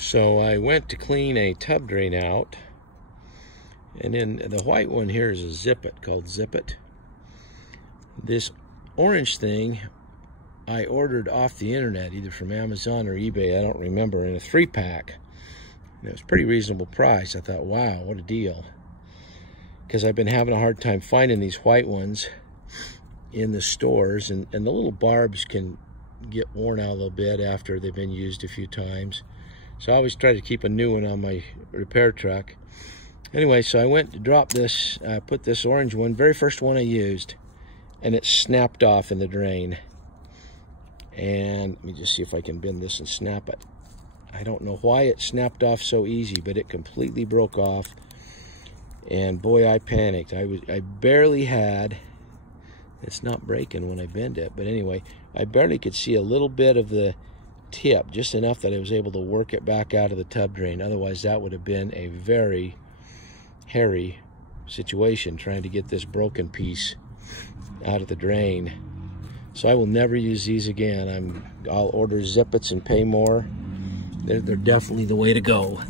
So I went to clean a tub drain out, and then the white one here is a Zip-It, called Zip-It. This orange thing I ordered off the internet, either from Amazon or eBay, I don't remember, in a 3-pack. And it was a pretty reasonable price. I thought, wow, what a deal. Because I've been having a hard time finding these white ones in the stores, and the little barbs can get worn out a little bit after they've been used a few times. So I always try to keep a new one on my repair truck. Anyway, so I went to drop this, put this orange one, very first one I used, and it snapped off in the drain. And let me just see if I can bend this and snap it. I don't know why it snapped off so easy, but it completely broke off. And boy, I panicked. I barely had, it's not breaking when I bend it, but anyway, I barely could see a little bit of the tip, just enough that I was able to work it back out of the tub drain. Otherwise, that would have been a very hairy situation, trying to get this broken piece out of the drain. So I will never use these again. I'll order Zip-Its and pay more. They're definitely the way to go.